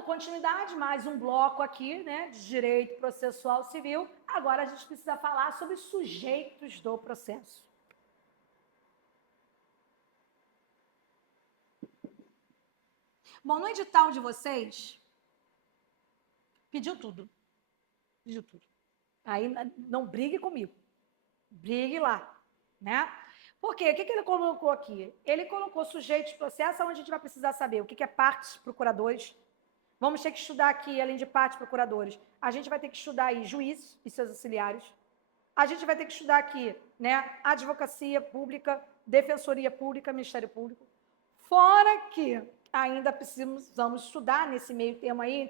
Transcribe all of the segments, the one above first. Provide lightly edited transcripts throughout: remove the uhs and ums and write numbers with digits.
dando continuidade, mais um bloco aqui, né, de direito processual civil. Agora a gente precisa falar sobre sujeitos do processo. Bom, no edital de vocês, pediu tudo. Pediu tudo. Aí não brigue comigo. Brigue lá, né? Por quê? O que ele colocou aqui? Ele colocou sujeitos de processo, onde a gente vai precisar saber o que é partes, procuradores. Vamos ter que estudar aqui, além de partes, procuradores, a gente vai ter que estudar aí juízes e seus auxiliares. A gente vai ter que estudar aqui, né, advocacia pública, defensoria pública, Ministério Público. Fora que ainda precisamos estudar nesse meio termo aí,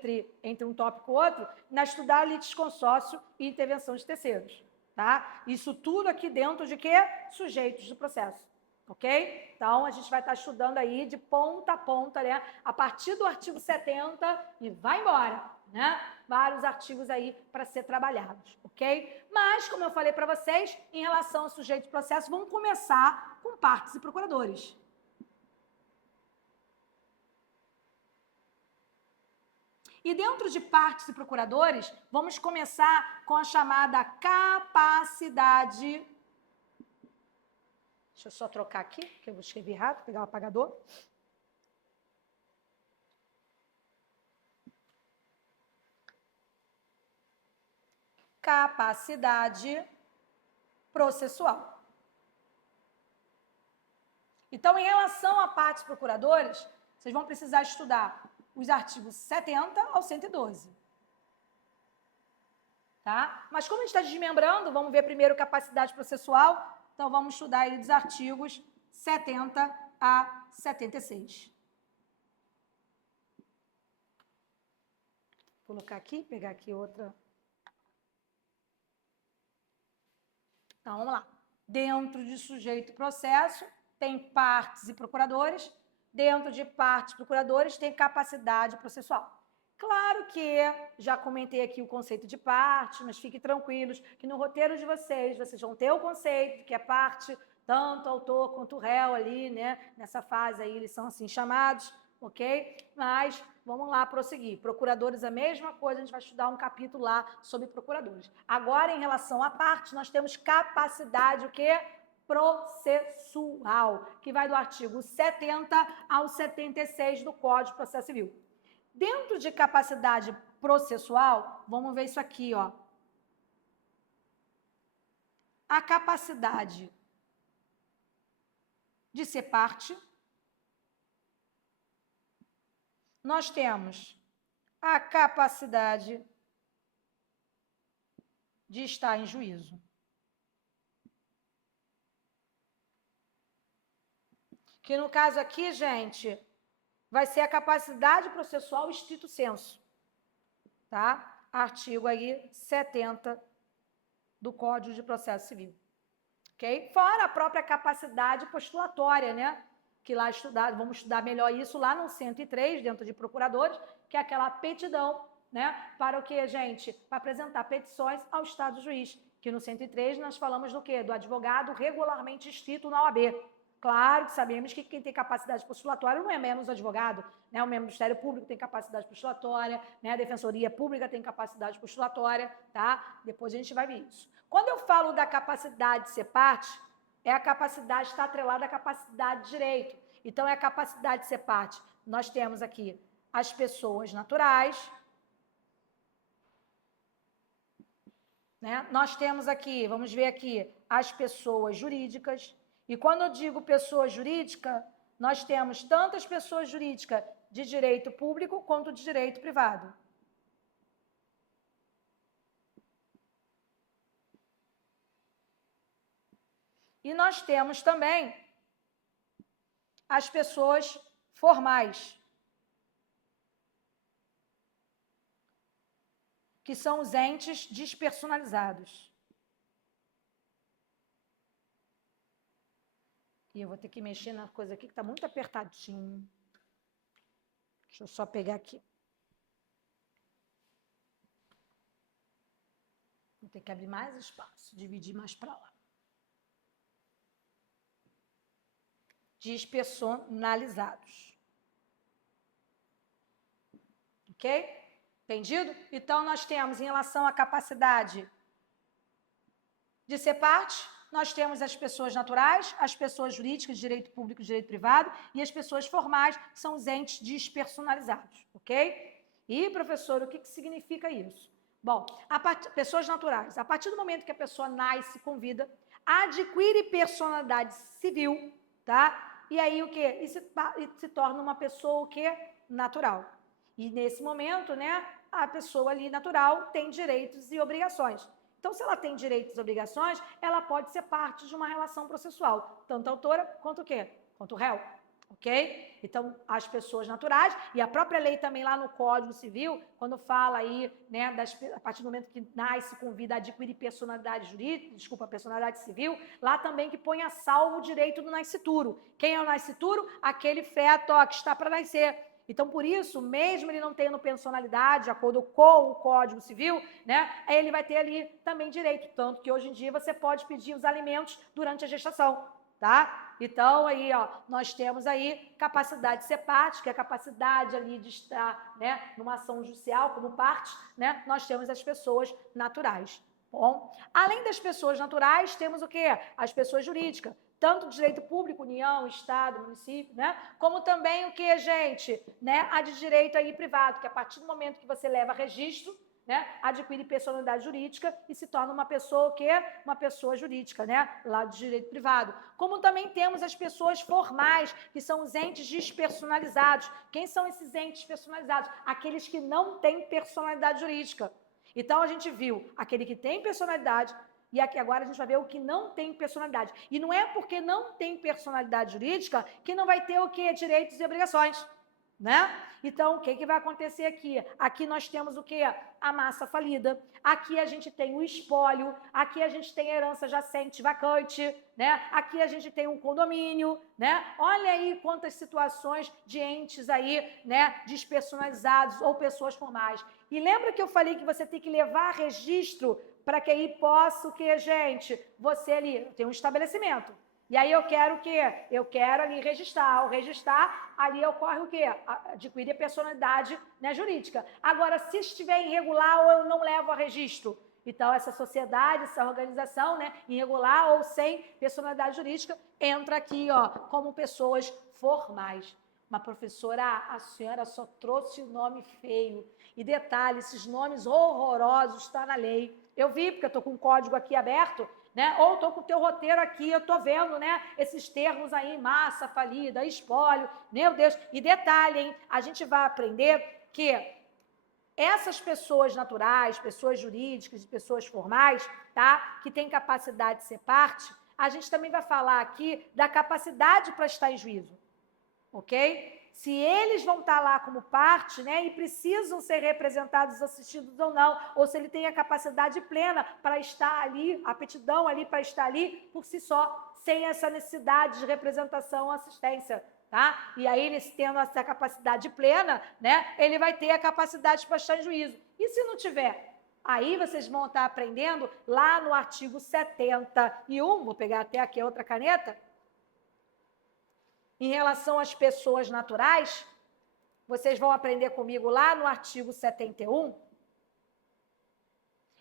entre um tópico e outro, estudar litisconsórcio e intervenção de terceiros. Tá? Isso tudo aqui dentro de quê? Sujeitos do processo. Ok? Então, a gente vai estar estudando aí de ponta a ponta, né? A partir do artigo 70 e vai embora, né? Vários artigos aí para ser trabalhados, ok? Mas, como eu falei para vocês, em relação ao sujeito de processo, vamos começar com partes e procuradores. E dentro de partes e procuradores, vamos começar com a chamada capacidade. Deixa eu só trocar aqui, que eu escrevi errado, pegar o apagador. Capacidade processual. Então, em relação a partes procuradores, vocês vão precisar estudar os artigos 70 ao 112. Tá? Mas como a gente está desmembrando, vamos ver primeiro capacidade processual, então vamos estudar aí dos artigos 70 a 76. Vou colocar aqui, pegar aqui outra. Então, vamos lá. Dentro de sujeito e processo, tem partes e procuradores. Dentro de partes e procuradores, tem capacidade processual. Claro que já comentei aqui o conceito de parte, mas fiquem tranquilos que no roteiro de vocês vão ter o conceito que é parte, tanto autor quanto réu ali, né? Nessa fase aí, eles são assim chamados, ok? Mas vamos lá prosseguir. Procuradores, a mesma coisa, a gente vai estudar um capítulo lá sobre procuradores. Agora, em relação à parte, nós temos capacidade, o quê? Processual, que vai do artigo 70 ao 76 do Código de Processo Civil. Dentro de capacidade processual, vamos ver isso aqui, ó. A capacidade de ser parte. Nós temos a capacidade de estar em juízo. Que no caso aqui, gente, vai ser a capacidade processual estrito sensu. Tá? Artigo aí 70 do Código de Processo Civil. Ok? Fora a própria capacidade postulatória, né? Que lá vamos estudar melhor isso lá no 103, dentro de procuradores, que é aquela aptidão, né? Para o que, gente? Para apresentar petições ao Estado juiz. Que no 103 nós falamos do quê? Do advogado regularmente inscrito na OAB. Claro que sabemos que quem tem capacidade postulatória não é menos advogado, né? O Ministério Público tem capacidade postulatória, né? A Defensoria Pública tem capacidade postulatória, tá? Depois a gente vai ver isso. Quando eu falo da capacidade de ser parte, é a capacidade de estar atrelada à capacidade de direito. Então, é a capacidade de ser parte. Nós temos aqui as pessoas naturais, né? Nós temos aqui, vamos ver aqui, as pessoas jurídicas. E quando eu digo pessoa jurídica, nós temos tanto as pessoas jurídicas de direito público quanto de direito privado. E nós temos também as pessoas formais, que são os entes despersonalizados. E eu vou ter que mexer na coisa aqui que está muito apertadinho. Deixa eu só pegar aqui. Vou ter que abrir mais espaço, dividir mais para lá. Despersonalizados. Ok? Entendido? Então, nós temos, em relação à capacidade de ser parte, nós temos as pessoas naturais, as pessoas jurídicas, de direito público e direito privado, e as pessoas formais, que são os entes despersonalizados, ok? E, professor, o que significa isso? Bom, pessoas naturais, a partir do momento que a pessoa nasce com vida, adquire personalidade civil, tá? E aí o quê? E se torna uma pessoa o quê? Natural. E nesse momento, né, a pessoa ali natural tem direitos e obrigações. Então, se ela tem direitos e obrigações, ela pode ser parte de uma relação processual, tanto a autora quanto o quê? Quanto o réu, ok? Então, as pessoas naturais, e a própria lei também lá no Código Civil, quando fala aí, né, a partir do momento que nasce com vida, adquire personalidade jurídica, personalidade civil, lá também que põe a salvo o direito do nascituro. Quem é o nascituro? Aquele feto, ó, que está para nascer. Então, por isso, mesmo ele não tendo personalidade, de acordo com o Código Civil, né, ele vai ter ali também direito, tanto que hoje em dia você pode pedir os alimentos durante a gestação, tá? Então, aí, ó, nós temos aí capacidade de ser parte, que é a capacidade ali de estar, né, numa ação judicial como parte, né, nós temos as pessoas naturais. Bom, além das pessoas naturais, temos o quê? As pessoas jurídicas, tanto direito público, União, Estado, município, né? Como também o que, gente? Né? A de direito aí privado, que a partir do momento que você leva registro, né? Adquire personalidade jurídica e se torna uma pessoa o quê? Uma pessoa jurídica, né? Lá de direito privado. Como também temos as pessoas formais, que são os entes despersonalizados. Quem são esses entes personalizados? Aqueles que não têm personalidade jurídica. Então, a gente viu aquele que tem personalidade, e aqui agora a gente vai ver o que não tem personalidade. E não é porque não tem personalidade jurídica que não vai ter o quê? Direitos e obrigações, né? Então, o que vai acontecer aqui? Aqui nós temos o quê? A massa falida. Aqui a gente tem o espólio. Aqui a gente tem herança jacente vacante, né? Aqui a gente tem um condomínio, né? Olha aí quantas situações de entes aí, né? Despersonalizados ou pessoas formais. E lembra que eu falei que você tem que levar registro para que aí possa o quê, gente? Você ali tem um estabelecimento. E aí eu quero o quê? Eu quero ali registrar. Ao registrar, ali ocorre o quê? Adquirir a personalidade, né, jurídica. Agora, se estiver irregular ou eu não levo a registro, então essa sociedade, essa organização, né, irregular ou sem personalidade jurídica, entra aqui, ó, como pessoas formais. Uma professora, a senhora só trouxe o nome feio. E detalhe, esses nomes horrorosos estão na lei. Eu vi, porque eu estou com o código aqui aberto, né? Ou estou com o teu roteiro aqui, eu estou vendo, né? Esses termos aí, massa falida, espólio, meu Deus. E detalhe, hein? A gente vai aprender que essas pessoas naturais, pessoas jurídicas e pessoas formais, tá? Que têm capacidade de ser parte, a gente também vai falar aqui da capacidade para estar em juízo, ok? Se eles vão estar lá como parte, né, e precisam ser representados, assistidos ou não, ou se ele tem a capacidade plena para estar ali, a aptidão ali para estar ali por si só, sem essa necessidade de representação ou assistência, tá? E aí, ele tendo essa capacidade plena, né, ele vai ter a capacidade para estar em juízo. E se não tiver? Aí vocês vão estar aprendendo lá no artigo 71, vou pegar até aqui a outra caneta, em relação às pessoas naturais, vocês vão aprender comigo lá no artigo 71,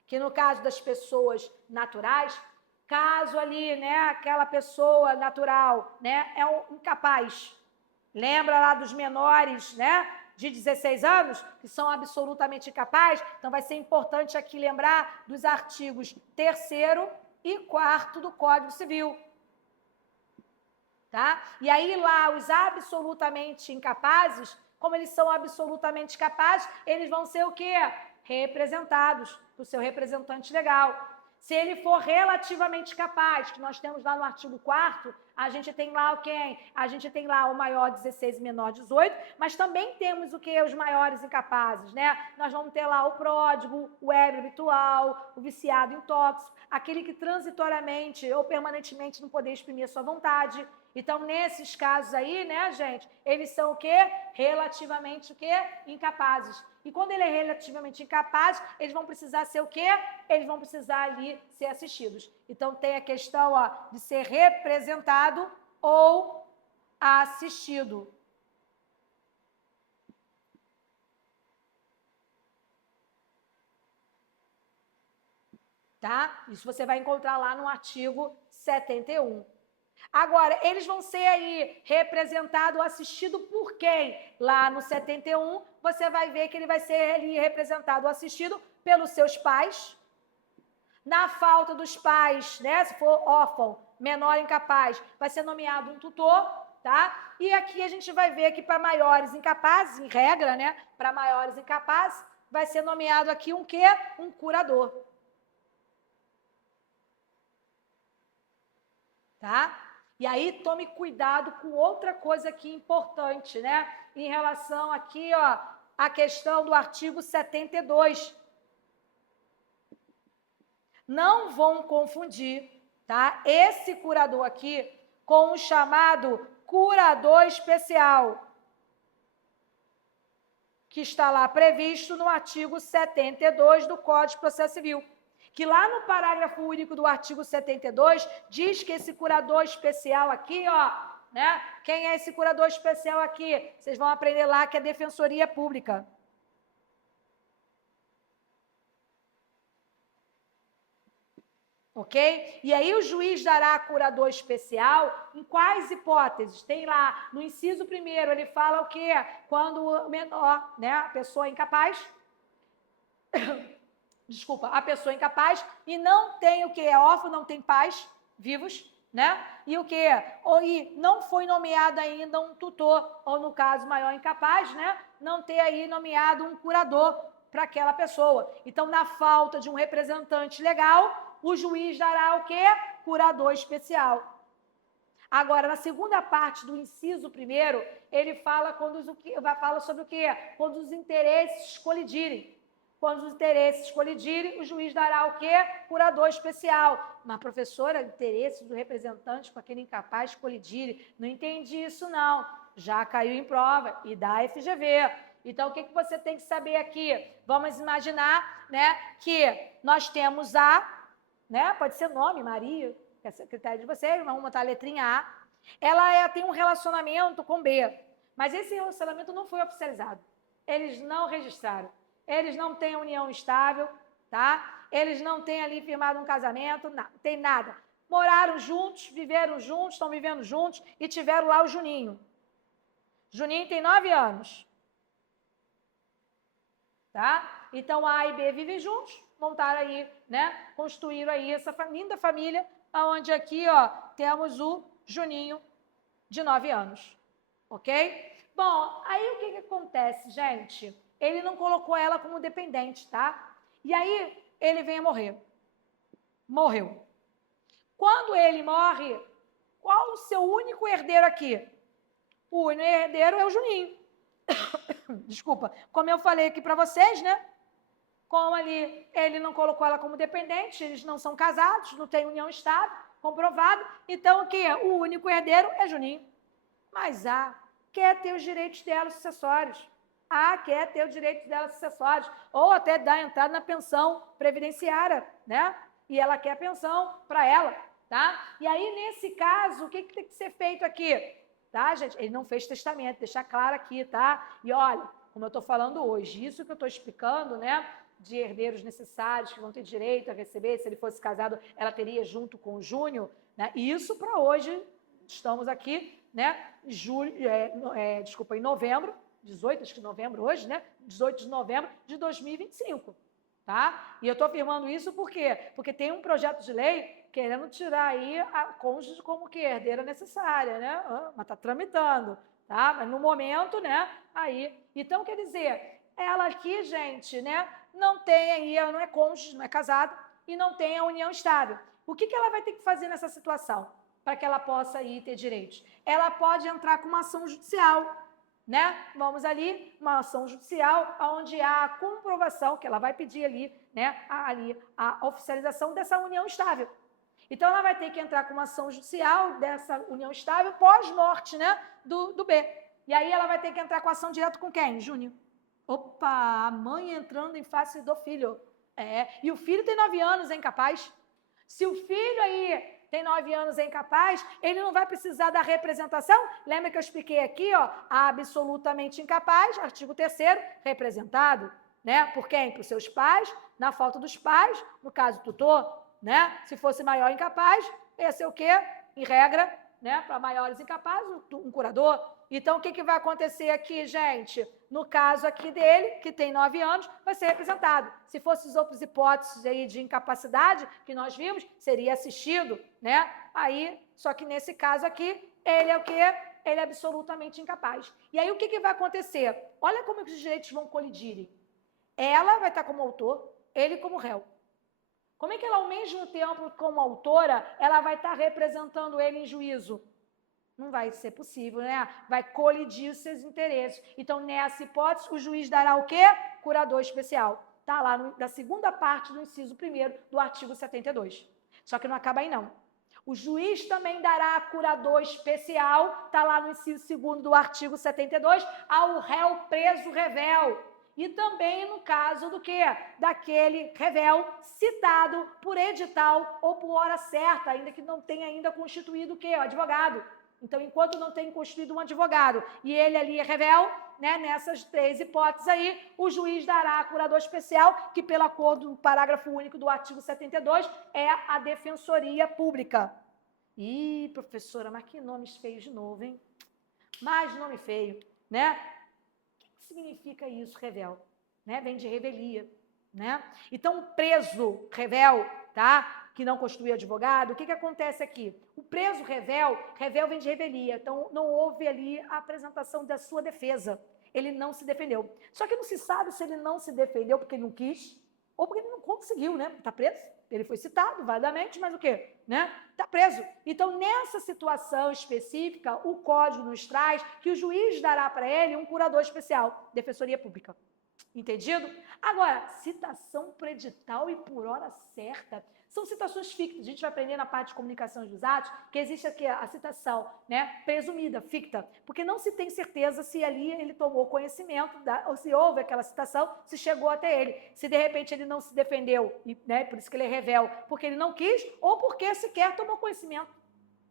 que no caso das pessoas naturais, caso ali, né, aquela pessoa natural, né, é um incapaz. Lembra lá dos menores, né, de 16 anos, que são absolutamente incapazes? Então, vai ser importante aqui lembrar dos artigos 3º e 4º do Código Civil. Tá? E aí lá, os absolutamente incapazes, como eles são absolutamente capazes, eles vão ser o quê? Representados do seu representante legal. Se ele for relativamente capaz, que nós temos lá no artigo 4º, a gente tem lá quem? A gente tem lá o maior 16 e menor 18, mas também temos o quê? Os maiores incapazes, né? Nós vamos ter lá o pródigo, o ébrio habitual, o viciado em tóxico, aquele que transitoriamente ou permanentemente não poder exprimir a sua vontade. Então, nesses casos aí, né, gente, eles são o quê? Relativamente o quê? Incapazes. E quando ele é relativamente incapaz, eles vão precisar ser o quê? Eles vão precisar ali ser assistidos. Então, tem a questão, ó, de ser representado ou assistido. tá? Isso você vai encontrar lá no artigo 71. Agora, eles vão ser aí representado, assistido por quem? Lá no 71, você vai ver que ele vai ser ali representado, assistido pelos seus pais. Na falta dos pais, né? Se for órfão, menor incapaz, vai ser nomeado um tutor, tá? E aqui a gente vai ver que para maiores incapazes, em regra, né? Para maiores incapazes, vai ser nomeado aqui um quê? Um curador. Tá? E aí tome cuidado com outra coisa aqui importante, né? Em relação aqui, ó, a questão do artigo 72. Não vão confundir, tá? Esse curador aqui com o chamado curador especial, que está lá previsto no artigo 72 do Código de Processo Civil. Que lá no parágrafo único do artigo 72 diz que esse curador especial aqui, ó, né? Quem é esse curador especial aqui? Vocês vão aprender lá que é Defensoria Pública. Ok? E aí o juiz dará curador especial em quais hipóteses? Tem lá, no inciso 1º, ele fala o quê? Quando o menor, né, a pessoa incapaz, desculpa, a pessoa incapaz e não tem o quê? É órfão, não tem pais vivos, né? E o quê? E não foi nomeado ainda um tutor, ou no caso maior incapaz, né? Não ter aí nomeado um curador para aquela pessoa. Então, na falta de um representante legal, o juiz dará o quê? Curador especial. Agora, na segunda parte do inciso 1º, ele fala, fala sobre o quê? Quando os interesses colidirem. Quando os interesses colidirem, o juiz dará o quê? Curador especial. Mas, professora, interesses do representante com aquele incapaz colidirem. Não entendi isso, não. Já caiu em prova e dá FGV. Então, o que você tem que saber aqui? Vamos imaginar, né, que nós temos né, pode ser nome, Maria, que é a secretária de vocês, vamos botar a letrinha A. Ela tem um relacionamento com B, mas esse relacionamento não foi oficializado. Eles não registraram. Eles não têm união estável, tá? Eles não têm ali firmado um casamento, não tem nada. Moraram juntos, viveram juntos, estão vivendo juntos e tiveram lá o Juninho. Juninho tem 9 anos. Tá? Então, A e B vivem juntos, montaram aí, né? Construíram aí essa linda família, onde aqui, ó, temos o Juninho, de 9 anos. Ok? Bom, aí o que acontece, gente? Ele não colocou ela como dependente, tá? E aí, ele vem a morrer. Morreu. Quando ele morre, qual o seu único herdeiro aqui? O único herdeiro é o Juninho. Desculpa. Como eu falei aqui para vocês, né? Como ali ele não colocou ela como dependente, eles não são casados, não tem união estável, comprovado. Então, o que é? O único herdeiro é Juninho. Mas A quer ter os direitos dela sucessórios. A quer ter os direitos dela sucessórios. Ou até dar entrada na pensão previdenciária, né? E ela quer pensão para ela, tá? E aí, nesse caso, o que tem que ser feito aqui? Tá, gente? Ele não fez testamento, deixar claro aqui, tá? E olha, como eu estou falando hoje, isso que eu estou explicando, né? De herdeiros necessários que vão ter direito a receber, se ele fosse casado, ela teria junto com o Júnior, né? Isso para hoje, estamos aqui, né? Em novembro, 18 acho que novembro hoje, né? 18 de novembro de 2025, tá? E eu estou afirmando isso por quê? Porque tem um projeto de lei querendo tirar aí a cônjuge como que herdeira necessária, né? Mas está tramitando, tá? Mas no momento, né? Aí, então, quer dizer, ela aqui, gente, né? Não tem aí, ela não é cônjuge, não é casada e não tem a união estável. O que ela vai ter que fazer nessa situação para que ela possa aí ter direitos? Ela pode entrar com uma ação judicial, né? Vamos ali, uma ação judicial, onde há a comprovação, que ela vai pedir ali, né? A oficialização dessa união estável. Então, ela vai ter que entrar com uma ação judicial dessa união estável pós-morte, né, do B. E aí ela vai ter que entrar com ação direto com quem? Júnior. Opa, a mãe entrando em face do filho. E o filho tem 9 anos, é incapaz. Se o filho aí tem 9 anos, é incapaz, ele não vai precisar da representação? Lembra que eu expliquei aqui, ó, absolutamente incapaz, artigo 3º, representado. né? Por quem? Para os seus pais, na falta dos pais, no caso tutor, né? Se fosse maior incapaz, ia ser o quê? Em regra, né? Para maiores incapazes, um curador. Então, o que vai acontecer aqui, gente? No caso aqui dele, que tem 9 anos, vai ser representado. Se fossem as outras hipóteses aí de incapacidade que nós vimos, seria assistido, né? Aí, só que nesse caso aqui, ele é o quê? Ele é absolutamente incapaz. E aí, o que vai acontecer? Olha como os direitos vão colidirem. Ela vai estar como autor, ele como réu. Como é que ela, ao mesmo tempo, como autora, ela vai estar representando ele em juízo? Não vai ser possível, né? Vai colidir os seus interesses. Então, nessa hipótese, o juiz dará o quê? Curador especial. Está lá na segunda parte do inciso 1º do artigo 72. Só que não acaba aí, não. O juiz também dará curador especial, está lá no inciso 2º do artigo 72, ao réu preso revel. E também no caso do quê? Daquele revel citado por edital ou por hora certa, ainda que não tenha ainda constituído o quê? O advogado. Então, enquanto não tem constituído um advogado e ele ali é revel, né, nessas 3 hipóteses aí, o juiz dará curador especial, que pelo acordo do parágrafo único do artigo 72 é a Defensoria Pública. Ih, professora, mas que nomes feios de novo, hein? Mais nome feio, né? O que significa isso, revel? Né? Vem de revelia, né? Então, o preso revel, tá? Que não constitui advogado, o que acontece aqui? O preso revel vem de revelia, então não houve ali a apresentação da sua defesa. Ele não se defendeu. Só que não se sabe se ele não se defendeu porque ele não quis ou porque ele não conseguiu, né? Está preso. Ele foi citado validamente, mas o quê? Né? Está preso. Então, nessa situação específica, o Código nos traz que o juiz dará para ele um curador especial, Defensoria Pública. Entendido? Agora, citação por edital e por hora certa são citações fictas. A gente vai aprender na parte de comunicação dos atos que existe aqui a citação, né, presumida, ficta, porque não se tem certeza se ali ele tomou conhecimento, ou se houve aquela citação, se chegou até ele. Se de repente ele não se defendeu, né, por isso que ele é revel, porque ele não quis, ou porque sequer tomou conhecimento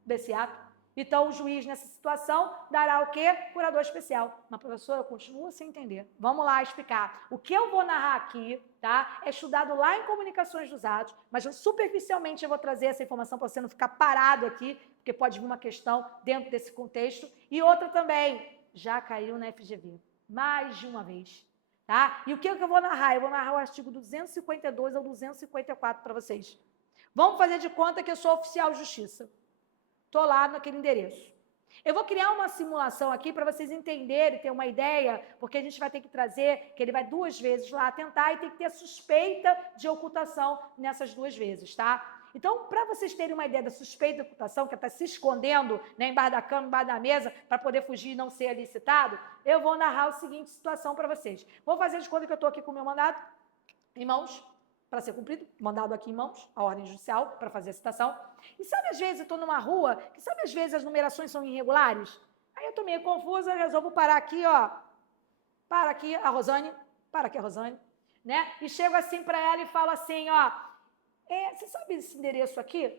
desse ato. Então, o juiz, nessa situação, dará o quê? Curador especial. Mas, professora, eu continuo sem entender. Vamos lá explicar. O que eu vou narrar aqui, tá? É estudado lá em Comunicações dos Atos, mas superficialmente eu vou trazer essa informação para você não ficar parado aqui, porque pode vir uma questão dentro desse contexto. E outra também, já caiu na FGV. Mais de uma vez. Tá? E o que eu vou narrar? Eu vou narrar o artigo 252 ao 254 para vocês. Vamos fazer de conta que eu sou oficial de justiça. Estou lá naquele endereço. Eu vou criar uma simulação aqui para vocês entenderem, ter uma ideia, porque a gente vai ter que trazer, que ele vai 2 vezes lá tentar e tem que ter suspeita de ocultação nessas 2 vezes, tá? Então, para vocês terem uma ideia da suspeita de ocultação, que está se escondendo, né, embaixo da cama, embaixo da mesa, para poder fugir e não ser licitado, eu vou narrar a seguinte situação para vocês. Vou fazer de conta que eu estou aqui com o meu mandado em mãos, para ser cumprido, mandado aqui em mãos, a ordem judicial, para fazer a citação. E sabe, às vezes, eu estou numa rua, que sabe, às vezes, as numerações são irregulares? Aí eu estou meio confusa, resolvo parar aqui, ó. Para aqui, a Rosane. Para aqui, a Rosane. Né? E chego assim para ela e falo assim, ó. Você sabe esse endereço aqui?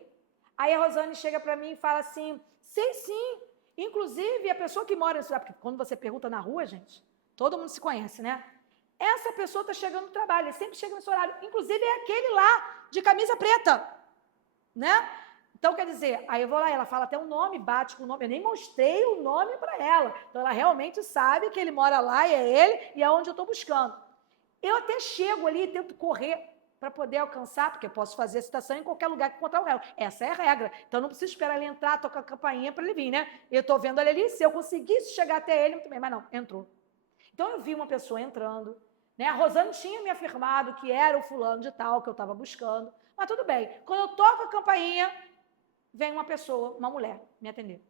Aí a Rosane chega para mim e fala assim, sei sim. Inclusive, a pessoa que mora nesse lugar, porque quando você pergunta na rua, gente, todo mundo se conhece, né? Essa pessoa está chegando no trabalho, ele sempre chega nesse horário. Inclusive, é aquele lá, de camisa preta, né? Então, quer dizer, aí eu vou lá, ela fala até o nome, bate com o nome, eu nem mostrei o nome para ela. Então, ela realmente sabe que ele mora lá, e é ele, e é onde eu estou buscando. Eu até chego ali e tento correr para poder alcançar, porque eu posso fazer a citação em qualquer lugar que encontrar o réu. Essa é a regra. Então, não preciso esperar ele entrar, tocar a campainha para ele vir, né? Eu estou vendo ele ali, se eu conseguisse chegar até ele, muito bem, mas não, entrou. Então, eu vi uma pessoa entrando, né? A Rosane tinha me afirmado que era o fulano de tal que eu estava buscando, mas tudo bem. Quando eu toco a campainha, vem uma pessoa, uma mulher, me atender.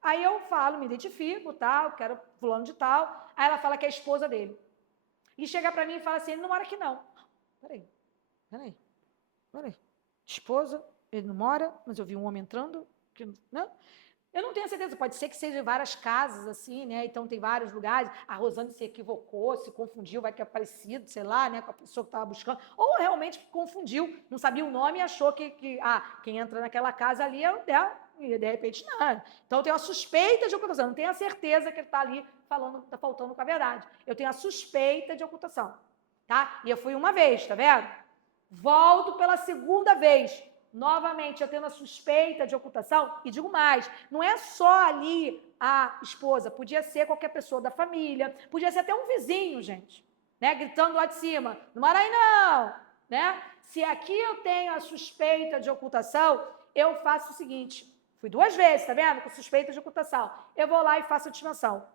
Aí eu falo, me identifico, tal, quero fulano de tal. Aí ela fala que é a esposa dele. E chega para mim e fala assim, ele não mora aqui não. Peraí. Esposa, ele não mora, mas eu vi um homem entrando, que, né? Eu não tenho certeza, pode ser que sejam várias casas, assim, né? Então tem vários lugares. A Rosane se equivocou, se confundiu, vai que é parecido, sei lá, né? Com a pessoa que estava buscando. Ou realmente confundiu, não sabia o nome e achou que quem entra naquela casa ali é o dela. E de repente não. Então eu tenho a suspeita de ocultação. Não tenho a certeza que ele está ali falando, está faltando com a verdade. Eu tenho a suspeita de ocultação. tá? E eu fui uma vez, tá vendo? Volto pela segunda vez. Novamente, eu tendo a suspeita de ocultação, e digo mais, não é só ali a esposa, podia ser qualquer pessoa da família, podia ser até um vizinho, gente, né, gritando lá de cima, não mora aí não, né? Se aqui eu tenho a suspeita de ocultação, eu faço o seguinte, fui 2 vezes, tá vendo? Com suspeita de ocultação, eu vou lá e faço a distinção.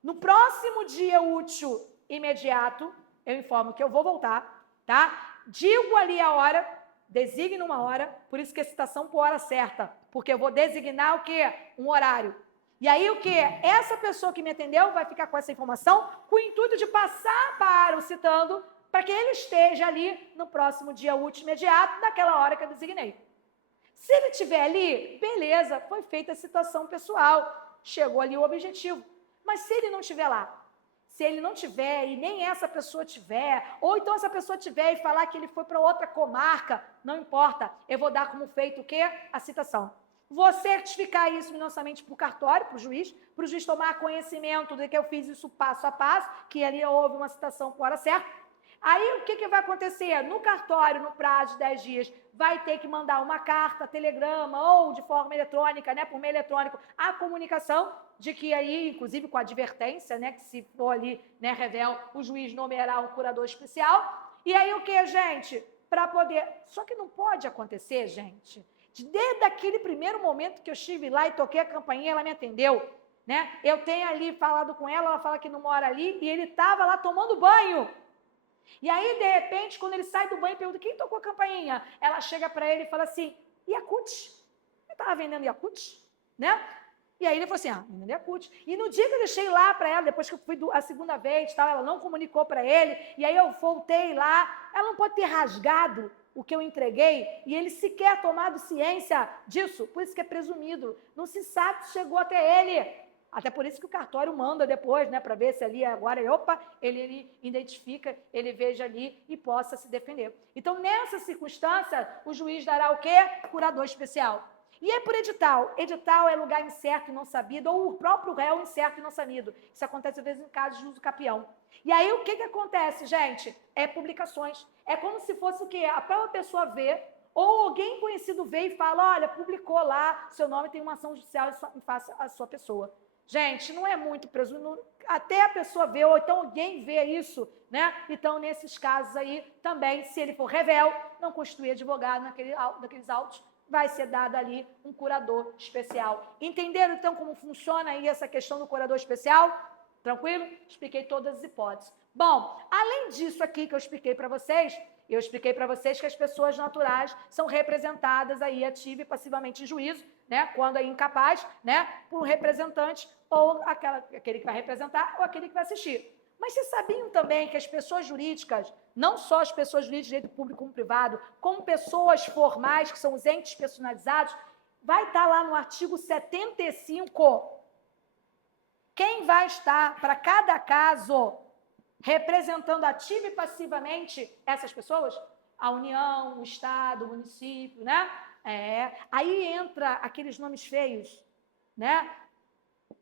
No próximo dia útil imediato, eu informo que eu vou voltar, tá? Digo ali a hora, designo uma hora, por isso que a citação por hora certa, porque eu vou designar o quê? Um horário. E aí o quê? Essa pessoa que me atendeu vai ficar com essa informação com o intuito de passar para o citando, para que ele esteja ali no próximo dia útil imediato, naquela hora que eu designei. Se ele estiver ali, beleza, foi feita a citação pessoal, chegou ali o objetivo. Mas se ele não estiver lá, se ele não tiver e nem essa pessoa tiver, ou então essa pessoa tiver e falar que ele foi para outra comarca, não importa, eu vou dar como feito o quê? A citação. Vou certificar isso minimamente para o cartório, para o juiz tomar conhecimento de que eu fiz isso passo a passo, que ali houve uma citação por hora certa. Aí o que vai acontecer? No cartório, no prazo de 10 dias, vai ter que mandar uma carta, telegrama ou de forma eletrônica, né, por meio eletrônico, a comunicação de que aí, inclusive com advertência, né, que se for ali, né, revel, o juiz nomeará um curador especial. E aí o que, gente? Para poder... Só que não pode acontecer, gente, desde aquele primeiro momento que eu estive lá e toquei a campainha, ela me atendeu, né? Eu tenho ali falado com ela fala que não mora ali, e ele estava lá tomando banho. E aí, de repente, quando ele sai do banho, pergunta, quem tocou a campainha? Ela chega para ele e fala assim, Yakult. Eu estava vendendo Yakult, né? E aí ele falou assim, vendendo Yakult. E no dia que eu deixei lá para ela, depois que eu fui a segunda vez, tal, ela não comunicou para ele, e aí eu voltei lá, ela não pode ter rasgado o que eu entreguei, e ele sequer tomado ciência disso, por isso que é presumido. Não se sabe se chegou até ele. Até por isso que o cartório manda depois, né, para ver se ali agora, ele identifica, ele veja ali e possa se defender. Então, nessa circunstância, o juiz dará o quê? Curador especial. E é por edital. Edital é lugar incerto e não sabido, ou o próprio réu incerto e não sabido. Isso acontece, às vezes, em casos de uso capião. E aí, o que acontece, gente? É publicações. É como se fosse o quê? A própria pessoa vê, ou alguém conhecido vê e fala, olha, publicou lá, seu nome tem uma ação judicial em face à sua pessoa. Gente, não é muito presumido, até a pessoa vê, ou então alguém vê isso, né? Então, nesses casos aí, também, se ele for revel, não constitui advogado naqueles autos, vai ser dado ali um curador especial. Entenderam, então, como funciona aí essa questão do curador especial? Tranquilo? Expliquei todas as hipóteses. Bom, além disso aqui que eu expliquei para vocês, que as pessoas naturais são representadas aí ativa e passivamente em juízo, né, quando é incapaz, né, por um representante ou aquele que vai representar ou aquele que vai assistir. Mas vocês sabiam também que as pessoas jurídicas, não só as pessoas jurídicas de direito público como privado, como pessoas formais, que são os entes personalizados, vai estar lá no artigo 75, quem vai estar para cada caso representando ativa e passivamente essas pessoas? A União, o Estado, o município, né? Aí entra aqueles nomes feios, né?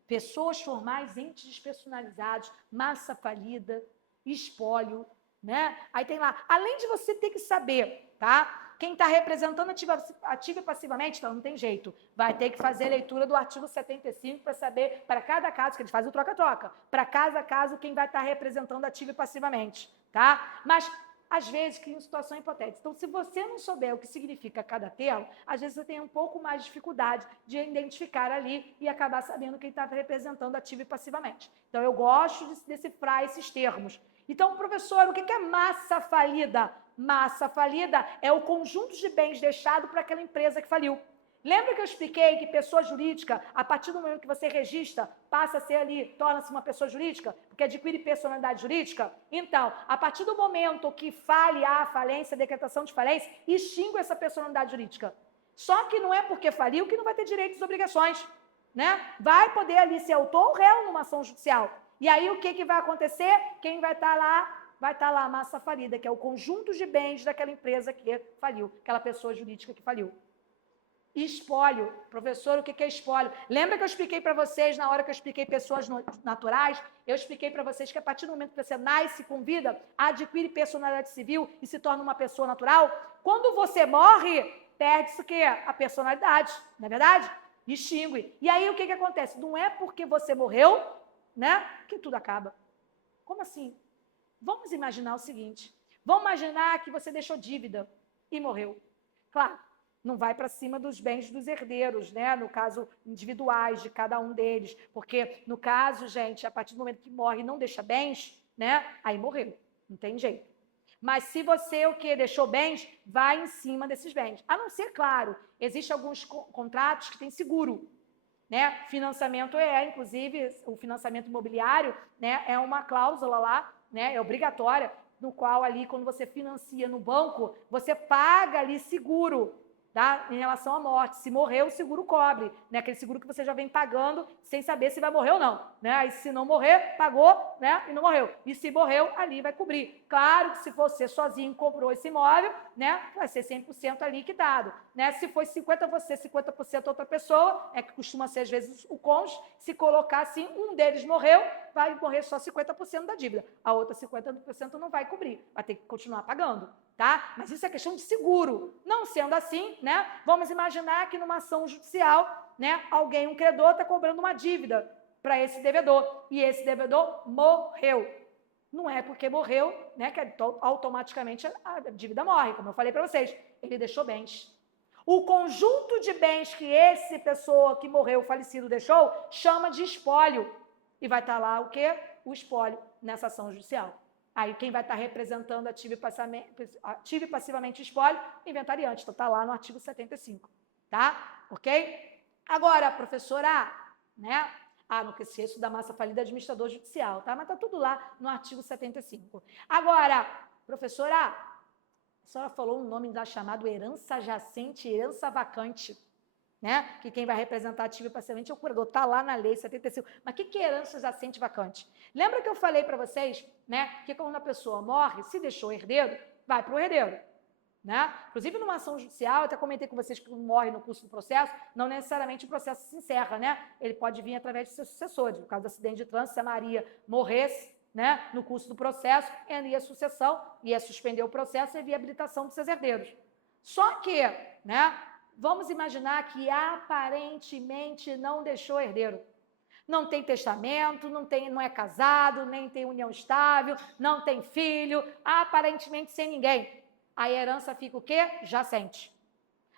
Pessoas formais, entes despersonalizados, massa falida, espólio, né? Aí tem lá, além de você ter que saber, tá? Quem está representando ativa e passivamente, então não tem jeito. Vai ter que fazer a leitura do artigo 75 para saber, para cada caso, que eles fazem o troca-troca, para cada caso, quem vai estar representando ativa e passivamente, tá? Mas às vezes cria situação hipotética. Então, se você não souber o que significa cada termo, às vezes você tem um pouco mais de dificuldade de identificar ali e acabar sabendo quem está representando ativo e passivamente. Então, eu gosto de decifrar esses termos. Então, professor, o que é massa falida? Massa falida é o conjunto de bens deixado para aquela empresa que faliu. Lembra que eu expliquei que pessoa jurídica, a partir do momento que você registra, passa a ser ali, torna-se uma pessoa jurídica, porque adquire personalidade jurídica? Então, a partir do momento que fale a falência, a decretação de falência, extingue essa personalidade jurídica. Só que não é porque faliu que não vai ter direitos e obrigações, né? Vai poder ali ser autor ou réu numa ação judicial. E aí o que vai acontecer? Quem vai estar lá? Vai estar lá a massa falida, que é o conjunto de bens daquela empresa que faliu, aquela pessoa jurídica que faliu. Espólio. Professor, o que é espólio? Lembra que eu expliquei para vocês, na hora que eu expliquei pessoas naturais, eu expliquei para vocês que a partir do momento que você nasce com vida, adquire personalidade civil e se torna uma pessoa natural, quando você morre, perde-se o quê? A personalidade, não é verdade? Extingue. E aí o que acontece? Não é porque você morreu, né, que tudo acaba. Como assim? Vamos imaginar o seguinte, vamos imaginar que você deixou dívida e morreu. Claro, não vai para cima dos bens dos herdeiros, né? No caso, individuais de cada um deles. Porque, no caso, gente, a partir do momento que morre e não deixa bens, né? Aí morreu. Não tem jeito. Mas se você, o que deixou bens, vai em cima desses bens. A não ser, claro, existem alguns contratos que têm seguro, né? Financiamento inclusive, o financiamento imobiliário, né? É uma cláusula lá, né? É obrigatória, no qual ali, quando você financia no banco, você paga ali seguro, tá? Em relação à morte. Se morrer, o seguro cobre, né? Aquele seguro que você já vem pagando sem saber se vai morrer ou não, né? Aí se não morrer, pagou, né? E não morreu. E se morreu, ali vai cobrir. Claro que se você sozinho comprou esse imóvel, né? Vai ser 100% ali liquidado, né? Se foi 50% você, 50% outra pessoa, é que costuma ser às vezes o cônjuge, se colocar assim, um deles morreu, vai morrer só 50% da dívida. A outra 50% não vai cobrir, vai ter que continuar pagando, tá? Mas isso é questão de seguro. Não sendo assim, né? Vamos imaginar que numa ação judicial, né, alguém, um credor, está cobrando uma dívida para esse devedor, e esse devedor morreu. Não é porque morreu, né, que automaticamente a dívida morre, como eu falei para vocês. Ele deixou bens. O conjunto de bens que essa pessoa que morreu, falecido, deixou, chama de espólio. E vai estar lá o quê? O espólio nessa ação judicial. Aí quem vai estar representando ativo e passivamente espólio? Inventariante. Então está lá no artigo 75. Tá? Ok? Agora, professora, né? No excesso da massa falida administrador judicial, tá? Mas está tudo lá no artigo 75. Agora, professora, a senhora falou um nome da chamado herança jacente, herança vacante, né? Que quem vai representar ativo e passivamente é o curador, está lá na lei 75. Mas o que é herança jacente vacante? Lembra que eu falei para vocês, né, que quando a pessoa morre, se deixou herdeiro, vai para o herdeiro, né? Inclusive, numa ação judicial, eu até comentei com vocês que morre no curso do processo, não necessariamente o processo se encerra, né? Ele pode vir através de seus sucessores. No caso do acidente de trânsito, se a Maria morresse, né, no curso do processo, ia sucessão, ia suspender o processo e viabilitação dos seus herdeiros. Só que, né, vamos imaginar que aparentemente não deixou herdeiro. Não tem testamento, não é casado, nem tem união estável, não tem filho, aparentemente sem ninguém. A herança fica o quê? Jacente.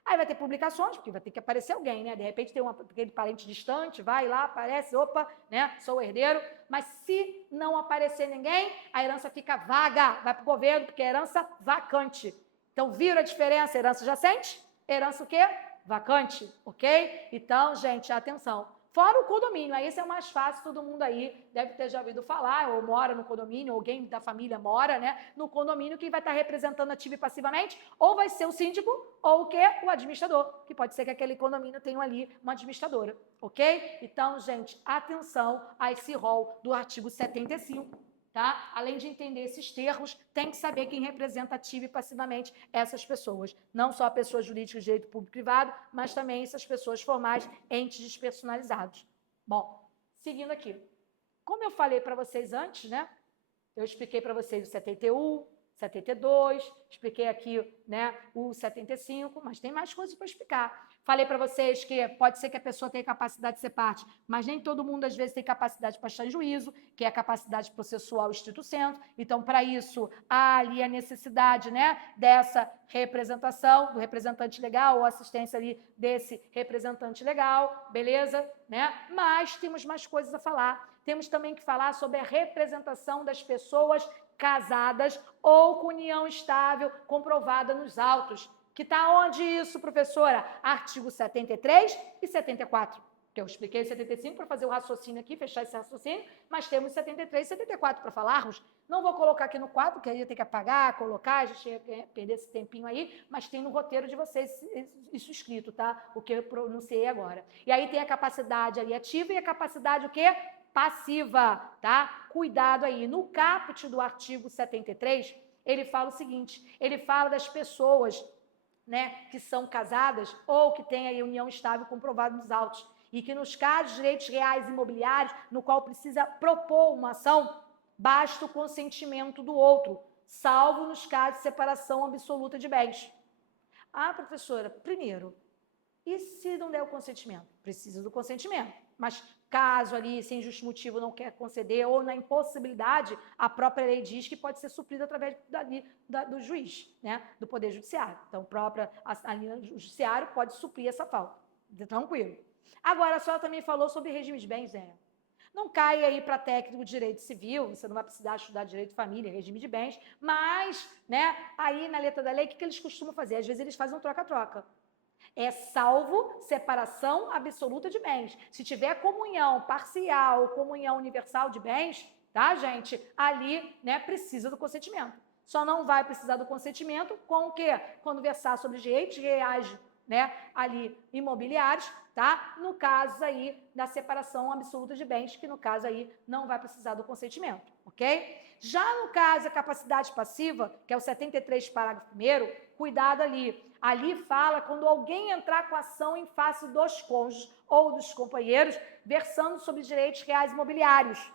Aí vai ter publicações, porque vai ter que aparecer alguém, né? De repente tem aquele parente distante, vai lá, aparece, opa, né? Sou o herdeiro. Mas se não aparecer ninguém, a herança fica vaga, vai para o governo, porque é herança vacante. Então, viram a diferença? Herança jacente, herança o quê? Vacante, ok? Então, gente, atenção. Fora o condomínio, aí esse é o mais fácil, todo mundo aí deve ter já ouvido falar, ou mora no condomínio, ou alguém da família mora, né? No condomínio, quem vai estar representando ativo e passivamente, ou vai ser o síndico, ou o quê? O administrador, que pode ser que aquele condomínio tenha ali uma administradora, ok? Então, gente, atenção a esse rol do artigo 75. Tá? Além de entender esses termos, tem que saber quem representa ativa e passivamente essas pessoas. Não só pessoas jurídicas de direito público e privado, mas também essas pessoas formais, entes despersonalizados. Bom, seguindo aqui. Como eu falei para vocês antes, né? Eu expliquei para vocês o 71, 72, expliquei aqui, né, o 75, mas tem mais coisas para explicar. Falei para vocês que pode ser que a pessoa tenha capacidade de ser parte, mas nem todo mundo, às vezes, tem capacidade para estar em juízo, que é a capacidade processual estrito sensu. Então, para isso, há ali a necessidade, né, dessa representação, do representante legal, ou assistência ali desse representante legal, beleza? Né? Mas temos mais coisas a falar. Temos também que falar sobre a representação das pessoas casadas ou com união estável comprovada nos autos. Que está onde isso, professora? Artigo 73 e 74. Que eu expliquei o 75 para fazer o raciocínio aqui, fechar esse raciocínio, mas temos 73 e 74 para falarmos. Não vou colocar aqui no quadro, que aí eu tenho que apagar, colocar, a gente ia perder esse tempinho aí, mas tem no roteiro de vocês isso escrito, tá? O que eu pronunciei agora. E aí tem a capacidade ali ativa e a capacidade o quê? Passiva, tá? Cuidado aí. No caput do artigo 73, ele fala o seguinte, ele fala das pessoas né, que são casadas ou que têm aí união estável comprovada nos autos. E que nos casos de direitos reais imobiliários, no qual precisa propor uma ação, basta o consentimento do outro, salvo nos casos de separação absoluta de bens. Ah, professora, primeiro, e se não der o consentimento? Precisa do consentimento. Mas caso ali, sem justo motivo, não quer conceder, ou na impossibilidade, a própria lei diz que pode ser suprido através do juiz, né? Do Poder Judiciário. Então, o Judiciário pode suprir essa falta. Tranquilo. Agora, a senhora também falou sobre regime de bens, né? Não cai aí para técnico de direito civil, você não vai precisar estudar direito de família, regime de bens, mas, né, aí na letra da lei, o que eles costumam fazer? Às vezes eles fazem um troca-troca. É salvo separação absoluta de bens. Se tiver comunhão parcial ou comunhão universal de bens, tá, gente? Ali, né, precisa do consentimento. Só não vai precisar do consentimento com o quê? Quando versar sobre direitos reais, né, ali imobiliários, tá? No caso aí da separação absoluta de bens, que no caso aí não vai precisar do consentimento, ok? Já no caso da capacidade passiva, que é o 73, parágrafo 1º, cuidado ali. Ali fala quando alguém entrar com ação em face dos cônjuges ou dos companheiros, versando sobre direitos reais imobiliários.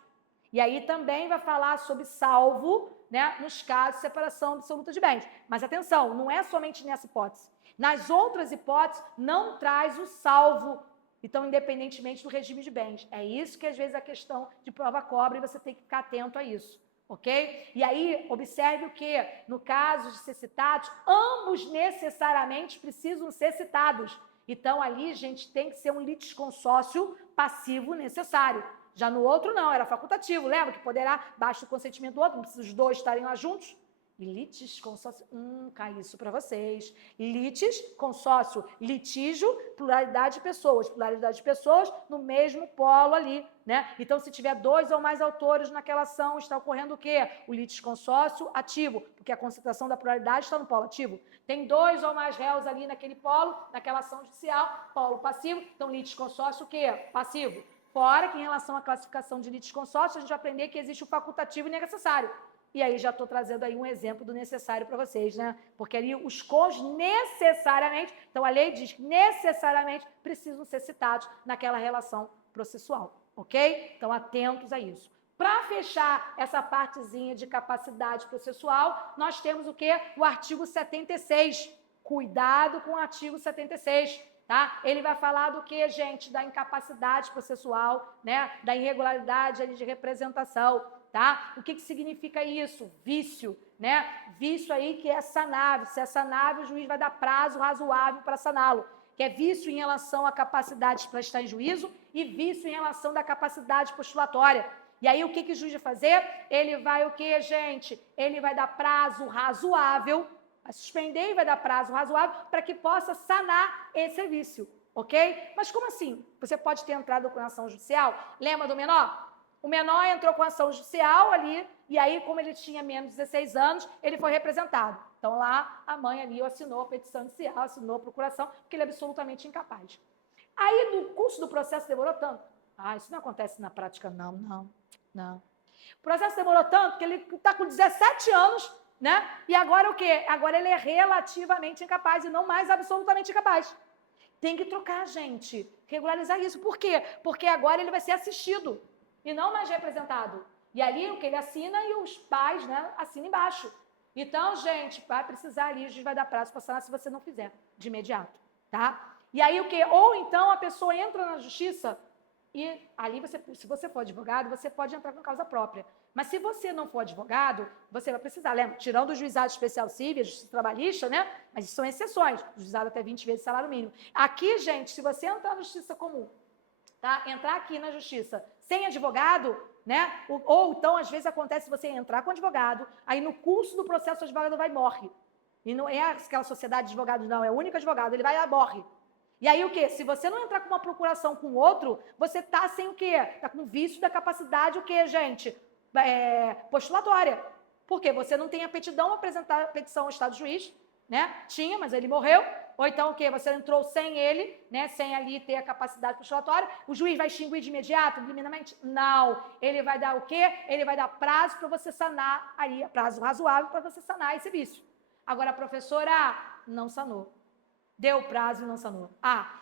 E aí também vai falar sobre salvo, né, nos casos de separação absoluta de bens. Mas atenção, não é somente nessa hipótese. Nas outras hipóteses, não traz o salvo, então, independentemente do regime de bens. É isso que, às vezes, a questão de prova cobra e você tem que ficar atento a isso, ok? E aí, observe o que, no caso de ser citados, ambos necessariamente precisam ser citados. Então, ali, gente, tem que ser um litisconsórcio passivo necessário. Já no outro, não, era facultativo, lembra? Que poderá, basta o consentimento do outro, não precisa os dois estarem lá juntos. Litis, consórcio, cai isso para vocês. Litis, consórcio, litígio, pluralidade de pessoas no mesmo polo ali, né? Então, se tiver dois ou mais autores naquela ação, está ocorrendo o quê? O litisconsórcio ativo, porque a concentração da pluralidade está no polo ativo. Tem dois ou mais réus ali naquele polo, naquela ação judicial, polo passivo, então litisconsórcio o quê? Passivo. Fora que, em relação à classificação de litisconsórcio, a gente vai aprender que existe o facultativo e necessário. E aí já estou trazendo aí um exemplo do necessário para vocês, né? Porque ali os cônjuges necessariamente, então a lei diz que necessariamente precisam ser citados naquela relação processual, ok? Então atentos a isso. Para fechar essa partezinha de capacidade processual, nós temos o quê? O artigo 76. Cuidado com o artigo 76. Tá? Ele vai falar do que, gente? Da incapacidade processual, né? Da irregularidade de representação, tá? O que significa isso? Vício, né? Vício aí que é sanável. Se é sanável, o juiz vai dar prazo razoável para saná-lo. Que é vício em relação à capacidade para estar em juízo e vício em relação da capacidade postulatória. E aí, o que o juiz vai fazer? Ele vai o que, gente? Ele vai dar prazo razoável, vai suspender e vai dar prazo razoável para que possa sanar esse vício, ok? Mas como assim? Você pode ter entrado com ação judicial? Lembra do menor? O menor entrou com ação judicial ali, e aí, como ele tinha menos de 16 anos, ele foi representado. Então, lá, a mãe ali assinou a petição inicial, assinou a procuração, porque ele é absolutamente incapaz. Aí, no curso do processo demorou tanto. Isso não acontece na prática, não. O processo demorou tanto que ele está com 17 anos, né? E agora o quê? Agora ele é relativamente incapaz e não mais absolutamente incapaz. Tem que trocar, gente. Regularizar isso. Por quê? Porque agora ele vai ser assistido e não mais representado. E ali o que ele assina e os pais, né, assinam embaixo. Então, gente, vai precisar ali, o juiz vai dar prazo para sanar se você não fizer de imediato, tá? E aí o quê? Ou então a pessoa entra na justiça e ali, se você for advogado, você pode entrar com causa própria. Mas se você não for advogado, você vai precisar, lembra? Tirando o juizado especial civil, a justiça trabalhista, né? Mas isso são exceções. O juizado até 20 vezes salário mínimo. Aqui, gente, se você entrar na justiça comum, tá? Entrar aqui na justiça sem advogado, né? Ou então, às vezes, acontece você entrar com advogado, aí no curso do processo o advogado vai e morre. E não é aquela sociedade de advogados, não. É o único advogado. Ele vai e morre. E aí o quê? Se você não entrar com uma procuração com outro, você tá sem o quê? Tá com vício da capacidade, o quê, gente? Postulatória. Por quê? Você não tem aptidão a apresentar a petição ao Estado juiz, né? Tinha, mas ele morreu. Ou então o quê? Você entrou sem ele, né? Sem ali ter a capacidade postulatória. O juiz vai extinguir de imediato, liminarmente? Não. Ele vai dar o quê? Ele vai dar prazo para você sanar aí, prazo razoável para você sanar esse vício. Agora, a professora não sanou. Deu prazo e não sanou.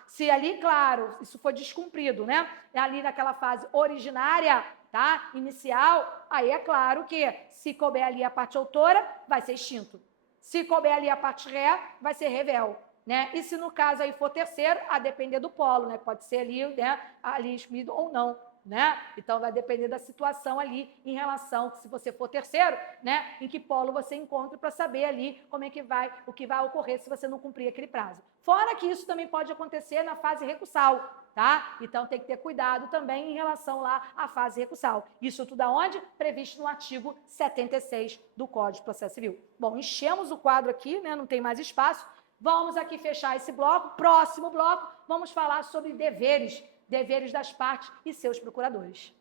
Se ali, claro, isso foi descumprido, né? Ali naquela fase originária, tá? Inicial, aí é claro que se couber ali a parte autora, vai ser extinto. Se couber ali a parte ré, vai ser revel, né? E se no caso aí for terceiro, a depender do polo, né? Pode ser ali, né? Ali excluído ou não, né? Então vai depender da situação ali em relação, se você for terceiro, né? Em que polo você encontra para saber ali como é que vai, o que vai ocorrer se você não cumprir aquele prazo. Fora que isso também pode acontecer na fase recursal, tá? Então tem que ter cuidado também em relação lá à fase recursal. Isso tudo aonde? Previsto no artigo 76 do Código de Processo Civil. Bom, enchemos o quadro aqui, né? Não tem mais espaço. Vamos aqui fechar esse bloco. Próximo bloco, vamos falar sobre deveres das partes e seus procuradores.